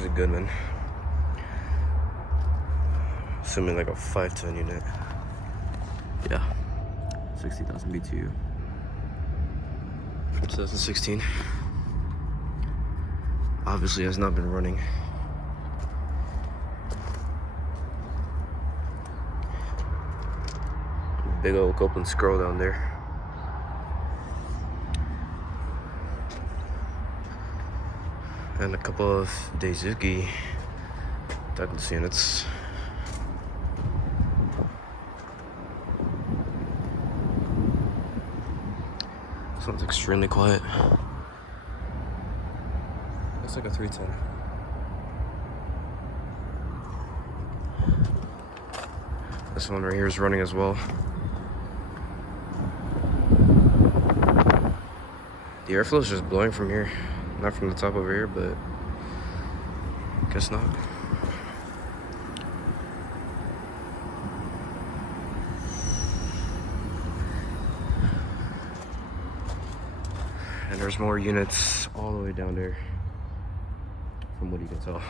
There's a Goodman. Assuming like a 510 unit. Yeah. 60,000 BTU. 2016. Obviously has not been running. Big old Goodman scroll down there. And a couple of Daisuke Douglas units. This one's extremely quiet. Looks like a 310. This one right here is running as well. The airflow is just blowing from here. Not from the top over here, but guess not. And there's more units all the way down there, from what you can tell.